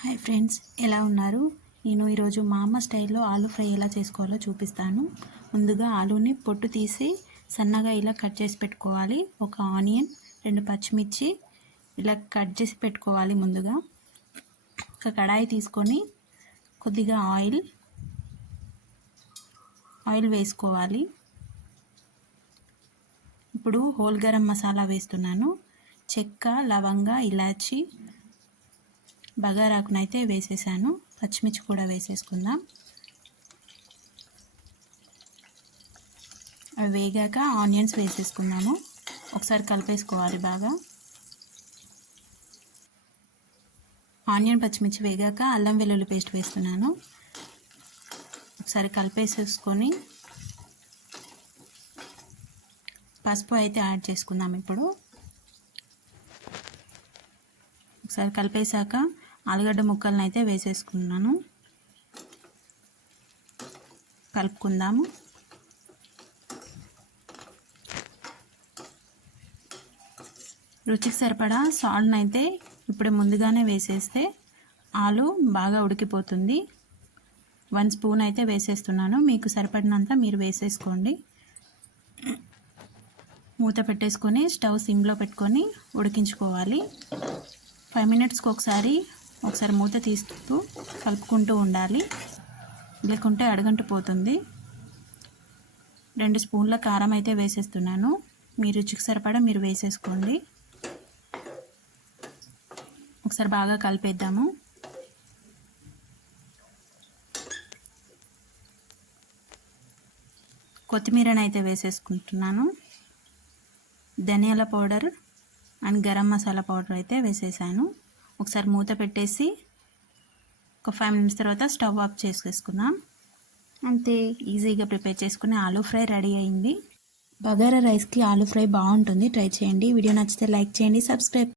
Hi friends ఎలా ఉన్నారు? నేను ఈరోజు మా అమ్మ స్టైల్లో ఆలూ ఫ్రై ఎలా చేసుకోవాలో చూపిస్తాను. ముందుగా ఆలూని పొట్టు తీసి సన్నగా ఇలా కట్ చేసి పెట్టుకోవాలి. ఒక ఆనియన్ రెండు పచ్చిమిర్చి ఇలా కట్ చేసి పెట్టుకోవాలి ముందుగా. ఒక కడాయి తీసుకొని కొద్దిగా ఆయిల్ ఆయిల్ వేసుకోవాలి. ఇప్పుడు హోల్ గరం మసాలా వేస్తున్నాను. చెక్క లవంగ ఇలాచి బగారాకునైతే వేసేసాను. పచ్చిమిర్చి కూడా వేసేసుకుందాం. అవి వేగాక ఆనియన్స్ వేసేసుకుందాము. ఒకసారి కలిపేసుకోవాలి బాగా. ఆనియన్ పచ్చిమిర్చి వేగాక అల్లం వెల్లుల్లి పేస్ట్ వేస్తున్నాను. ఒకసారి కలిపేసేసుకొని పసుపు అయితే యాడ్ చేసుకుందాం ఇప్పుడు. ఒకసారి కలిపేశాక ఆలుగడ్డ ముక్కలను అయితే వేసేసుకున్నాను. కలుపుకుందాము. రుచికి సరిపడా సాల్ట్ని అయితే ఇప్పుడు ముందుగానే వేసేస్తే ఆలు బాగా ఉడికిపోతుంది. వన్ స్పూన్ అయితే వేసేస్తున్నాను. మీకు సరిపడినంత మీరు వేసేసుకోండి. మూత పెట్టేసుకొని స్టవ్ సిమ్లో పెట్టుకొని ఉడికించుకోవాలి. ఫైవ్ మినిట్స్కి ఒకసారి ఒకసారి మూత తీస్తూ కలుపుకుంటూ ఉండాలి. లేకుంటే అడగంటు పోతుంది రెండు స్పూన్ల కారం అయితే వేసేస్తున్నాను. మీ రుచికి సరిపడా మీరు వేసేసుకోండి. ఒకసారి బాగా కలిపేద్దాము. కొత్తిమీరని అయితే వేసేసుకుంటున్నాను. ధనియాల powder and garam masala powder అయితే వేసేసాను. ఒకసారి మూత పెట్టేసి ఒక ఫైవ్ మినిట్స్ తర్వాత స్టవ్ ఆఫ్ చేసేసుకుందాం. అంతే. ఈజీగా ప్రిపేర్ చేసుకుని ఆలూ ఫ్రై రెడీ అయింది. బగారా రైస్కి ఆలూ ఫ్రై బాగుంటుంది. ట్రై చేయండి. వీడియో నచ్చితే లైక్ చేయండి సబ్స్క్రైబ్